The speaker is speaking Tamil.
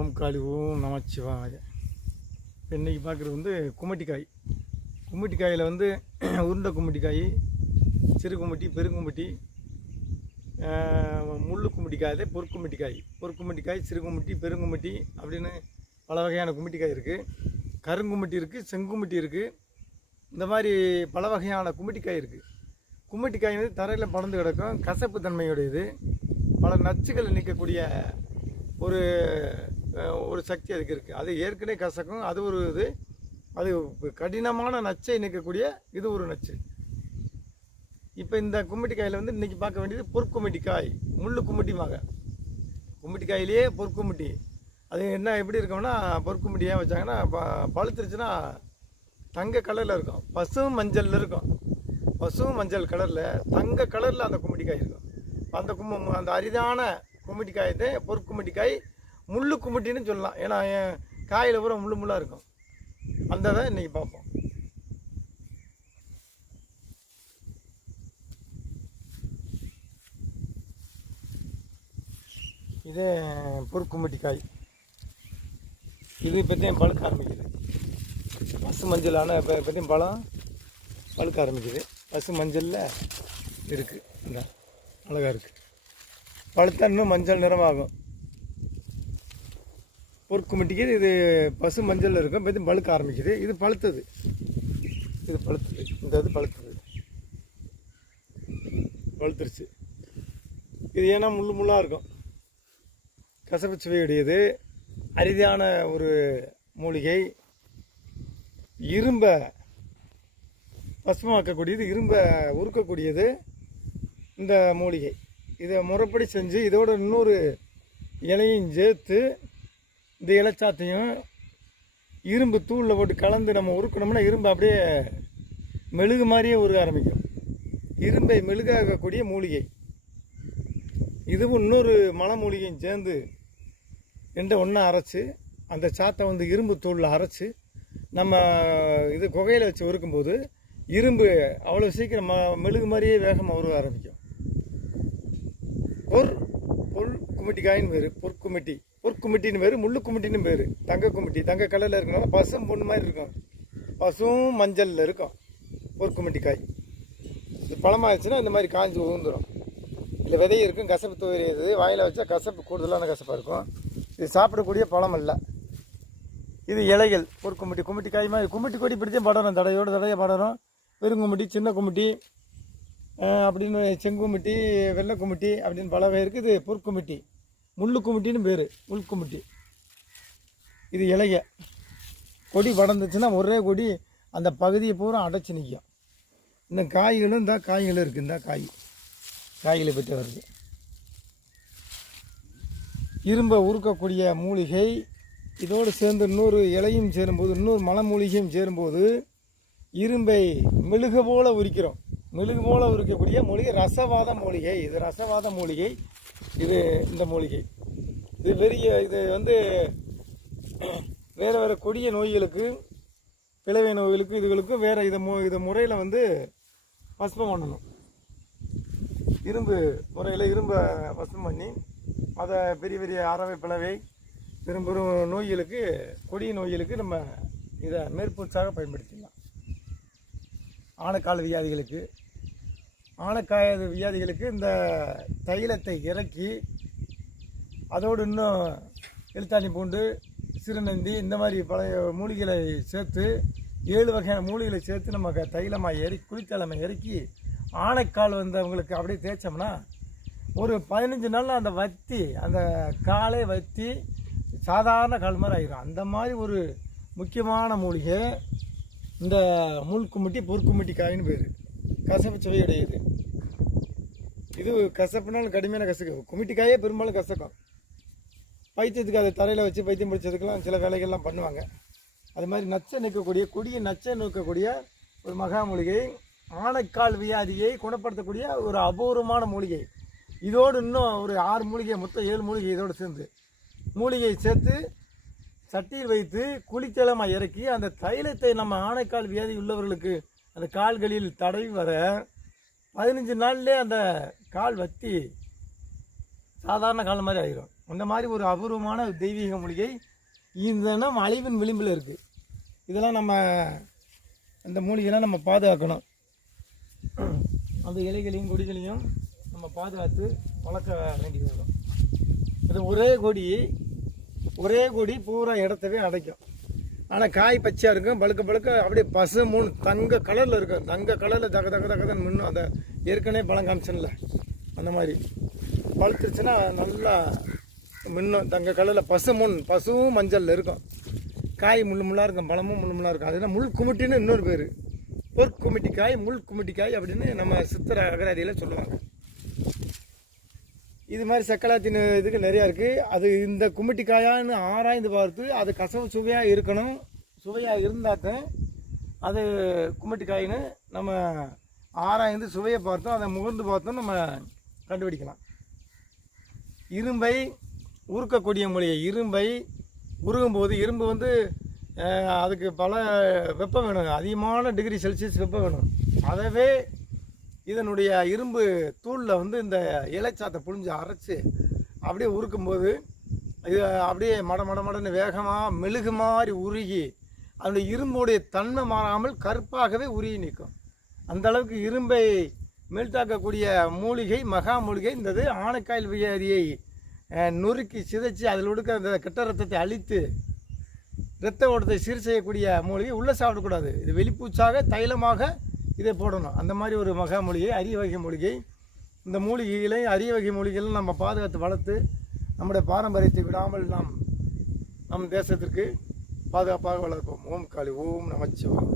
ஓம் காளி ஓம் நமச்சிவாய. இன்றைக்கி பார்க்குறது வந்து கும்மட்டிக்காய். கும்மட்டிக்காயில் வந்து உருண்டை கும்மட்டிக்காய், சிறு கும்மட்டி, பெருங்கும்மட்டி, முள்ளு கும்மட்டிக்காய், பொற்கும்மட்டிக்காய், சிறு கும்மட்டி, பெருங்கும்மட்டி அப்படின்னு பல வகையான கும்மட்டிக்காய் இருக்குது. கருங்கும்மட்டி இருக்குது, செங்கும்மட்டி இருக்குது. இந்த மாதிரி பல வகையான கும்மட்டிக்காய் இருக்குது. கும்மட்டிக்காய் வந்து தரையில் படர்ந்து கிடக்கும், கசப்பு தன்மையுடையது, பல நச்சுகளை நீக்கக்கூடிய ஒரு சக்தி அதுக்கு இருக்குது. அது ஏற்கனவே கசக்கும், அது ஒரு இது. அது கடினமான நச்சை நீக்கக்கூடிய இது ஒரு நச்சு. இப்போ இந்த கும்மட்டிக்காயில் வந்து இன்றைக்கி பார்க்க வேண்டியது பொற்கும்மட்டிக்காய், முள்ளு கும்மட்டிமாங்க. கும்மட்டிக்காயிலேயே பொற்கும்மட்டி. அது என்ன எப்படி இருக்கும்னா, பொற்கும்மட்டி ஏன் வச்சாங்கன்னா, பழுத்துருச்சுன்னா தங்க கலரில் இருக்கும், பசும் மஞ்சளில் இருக்கும். பசும் மஞ்சள் கலரில் தங்க கலரில் அந்த கும்மட்டிக்காய் இருக்கும். அந்த அரிதான கும்மட்டிக்காய் தான் பொற்கும்மட்டிக்காய், முள்ளு கும்மட்டின்னு சொல்லலாம். ஏன்னா காயில் பூரா முள்ளாக இருக்கும். அந்த தான் இன்றைக்கி பார்ப்போம். இதே பொற்கும்மட்டிக்காய். இது இப்போத்தையும் பழுக்க ஆரம்பிக்குது. பசு மஞ்சளான இப்போத்தையும் பழம் பழுக்க ஆரம்பிக்குது. பசு மஞ்சளில் இருக்குது. இந்த அழகாக இருக்குது. பழுத்தா இன்னும் மஞ்சள் நிறமாகும். பொற்கும்மட்டிக்கு இது பசு மஞ்சளில் இருக்கும். இப்போ பழுக்க ஆரம்பிக்குது. இது பழுத்தது. இந்த இது பழுத்துருச்சு. இது ஏன்னா முள்ளாக இருக்கும், கசப்பு சுவையுடையது, அரிதான ஒரு மூலிகை. இரும்பை பசுமாக்கக்கூடியது, இரும்பை உருக்கக்கூடியது இந்த மூலிகை. இதை முறைப்படி செஞ்சு இதோட இன்னொரு இலையும் சேர்த்து, இந்த இலைச்சாத்தையும் இரும்பு தூளில் போட்டு கலந்து நம்ம உருக்கணும்னா இரும்பு அப்படியே மெழுகு மாதிரியே உருக ஆரம்பிக்கும். இரும்பை மெழுகாக்கக்கூடிய மூலிகை. இதுவும் இன்னொரு மலை மூலிகையும் சேர்ந்து ஒன்றா அரைச்சி, அந்த சாத்தை வந்து இரும்பு தூளில் அரைச்சி நம்ம இது குகையில் வச்சு உருக்கும்போது இரும்பு அவ்வளோ சீக்கிரம் மெழுகு மாதிரியே வேகமாக உருக ஆரம்பிக்கும். பொற்கும்மட்டிக்காயின்னு பேர். பொற்கும்மட்டின்னு பேர், முள்ளு கும்மட்டின்னு பேர். தங்க கும்மட்டி, தங்க கலரில் இருக்கனால பசும் பொண்ணு மாதிரி இருக்கும், பசும் மஞ்சளில் இருக்கும் பொற்கும்மட்டிக்காய். இது பழமாகிடுச்சுன்னா இந்த மாதிரி காஞ்சி ஊந்துடும். இல்லை விதை இருக்கும், கசப்பு துவையது, வாயில் வச்சா கசப்பு கூடுதலான கசப்பாக இருக்கும். இது சாப்பிடக்கூடிய பழம் அல்ல. இது இலைகள். கும்மட்டிக்காய் மாதிரி கும்மட்டி கொடி பிடிச்சே படரும், தடையாக படரும். பெருங்கும்மட்டி, சின்ன கும்மட்டி அப்படின்னு, செங்கும்மட்டி, வெள்ளை கும்மட்டி அப்படின்னு பல வகை இருக்குது. இது பொற்கும்மட்டி, முள்ளு கும்மட்டின்னு பேர், முள்கும்மட்டி. இது இலைய கொடி படர்ந்துச்சுன்னா ஒரே கொடி அந்த பகுதியை பூரா அடைச்சி நிற்கும். இந்த காய்களும் இருக்குது. இந்த காய்களை பெற்று வருது. இரும்பை உருக்கக்கூடிய மூலிகை. இதோடு சேர்ந்து இன்னொரு இலையும் சேரும்போது, இன்னொரு மலை மூலிகையும் சேரும்போது இரும்பை மெழுகு போல உரிக்கிறோம். மெழுகு போல உரிக்கக்கூடிய மூலிகை ரசவாத மூலிகை. இது ரசவாத மூலிகை. இது இந்த மூலிகை இது வந்து வேறு கொடிய நோய்களுக்கு, பிளவை நோய்களுக்கு, இதுகளுக்கும் வேறு இதை முறையில் வந்து பசுமம் பண்ணணும். இரும்பு முறையில் இரும்பை பசுமம் பண்ணி அதை பெரிய அறவை, பிளவை, பெரும் நோய்களுக்கு, கொடிய நோய்களுக்கு நம்ம இதை மேற்பூச்சாக பயன்படுத்திக்கலாம். ஆனைக்கால் வியாதிகளுக்கு இந்த தைலத்தை இறக்கி அதோடு இன்னும் எழுத்தாணி பூண்டு, சிறுநந்தி, இந்த மாதிரி பழைய மூலிகளை சேர்த்து 7 வகையான மூலிகளை சேர்த்து நம்ம தைலமாக குளித்தலைமை இறக்கி ஆனைக்கால் வந்தவங்களுக்கு அப்படியே தேய்ச்சோம்னா ஒரு 15 நாளில் அந்த காலை வத்தி சாதாரண கால் மாதிரி ஆகிடும். அந்த மாதிரி ஒரு முக்கியமான மூலிகை இந்த முள்கும்மட்டி, பொற்கும்மட்டிக்காயின்னு பேர். கசப்பு சுவையுடையது. இது கசப்புனாலும் கடுமையான கசக்கு. கும்மட்டிக்காயே பெரும்பாலும் கசக்கும். பைத்தியத்துக்கு அதை தரையில் வச்சு பைத்தியம் பிடிச்சதுக்கெல்லாம் சில வேலைகள்லாம் பண்ணுவாங்க. அது மாதிரி நச்சை நீக்கக்கூடிய, கொடிய நச்சை நீக்கக்கூடிய ஒரு மகா மூலிகை. ஆனைக்கால் வியாதியை குணப்படுத்தக்கூடிய ஒரு அபூர்வமான மூலிகை. இதோடு இன்னும் ஒரு 6 மூலிகை, மொத்தம் 7 மூலிகை இதோடு சேர்ந்து மூலிகையை சேர்த்து சட்டியில் வைத்து குளித்தலமாக இறக்கி அந்த தைலத்தை நம்ம ஆனைக்கால் வியாதி உள்ளவர்களுக்கு அந்த கால்களில் தடவி வர 15 நாள்லேயே அந்த கால் வத்தி சாதாரண காலம் மாதிரி ஆயிரும். அந்த மாதிரி ஒரு அபூர்வமான தெய்வீக மூலிகை இந்த நம்ம அழிவின் விளிம்பில் இருக்குது. இதெல்லாம் நம்ம அந்த மூலிகைலாம் நம்ம பாதுகாக்கணும். அந்த இலைகளையும் கொடிகளையும் நம்ம பாதுகாத்து வளர்க்க வேண்டியது இருக்கும். இது ஒரே கொடி பூரா இடத்தவே அடைக்கும். ஆனால் காய் பச்சையாக இருக்கும், பழுக்க பழுக்க அப்படியே பசு தங்க கலரில் இருக்கும். தங்க கலரில் தக தக தகதன்னு மின்னும். அந்த ஏற்கனவே பழம் காமிச்சனில்ல அந்த மாதிரி பழுத்துருச்சுன்னா நல்லா மின்னும். தங்க கலரில் பசுவும் மஞ்சளில் இருக்கும். காய் முள்ளாக இருக்கும், பழமும் முள்ளாக இருக்கும். அதுதான் முள் குமிட்டின்னு இன்னொரு பேர். பொற்குமிட்டிக்காய், முள் குமிட்டிக்காய் அப்படின்னு நம்ம சித்திர அகராதியில் சொல்லுவாங்க. இது மாதிரி சக்கலாத்தின் இதுக்கு நிறையா இருக்குது. அது இந்த குமிட்டிக்காயான்னு ஆராய்ந்து பார்த்து அது கசவு சுவையாக இருக்கணும். சுவையாக இருந்தாத்தான் அது குமிட்டிக்காயின்னு நம்ம ஆராய்ந்து சுவையை பார்த்தோம், அதை முகர்ந்து பார்த்தோம் நம்ம கண்டுபிடிக்கலாம். இரும்பை உருக்கக்கூடிய மூலிகை. இரும்பை உருகும்போது இரும்பு வந்து அதுக்கு பல வெப்பம் வேணும், அதிகமான டிகிரி செல்சியஸ் வெப்பம் வேணும். அதவே இதனுடைய இரும்பு தூளில் வந்து இந்த இலைச்சாத்தை புழிஞ்சு அரைச்சி அப்படியே உருக்கும்போது இது அப்படியே மடன்னு வேகமாக மெழுகு மாதிரி உருகி அதனுடைய இரும்புடைய தன்மை மாறாமல் கருப்பாகவே உருகி நிற்கும். அந்த அளவுக்கு இரும்பை மெல்டாக்கக்கூடிய மூலிகை மகா மூலிகை. இந்தது ஆனைக்காயில் வியாதியை நொறுக்கி சிதைச்சி அதில் கொடுக்க அந்த கெட்ட ரத்தத்தை அழித்து இரத்த ஓட்டத்தை சீர் செய்யக்கூடிய மூலிகை. உள்ளே சாப்பிடக்கூடாது. இது வெளிப்பூச்சாக தைலமாக இதை போடணும். அந்த மாதிரி ஒரு மகா மூலிகை, அரிய வகை மூலிகை. இந்த மூலிகைகளை அரிய வகை மூலிகைகளை நம்ம பாதுகாத்து வளர்த்து நம்முடைய பாரம்பரியத்தை விடாமல் நம் தேசத்திற்கு பாதுகாப்பாக வளர்ப்போம். ஓம் காளி, ஓம் நமச்சிவாய.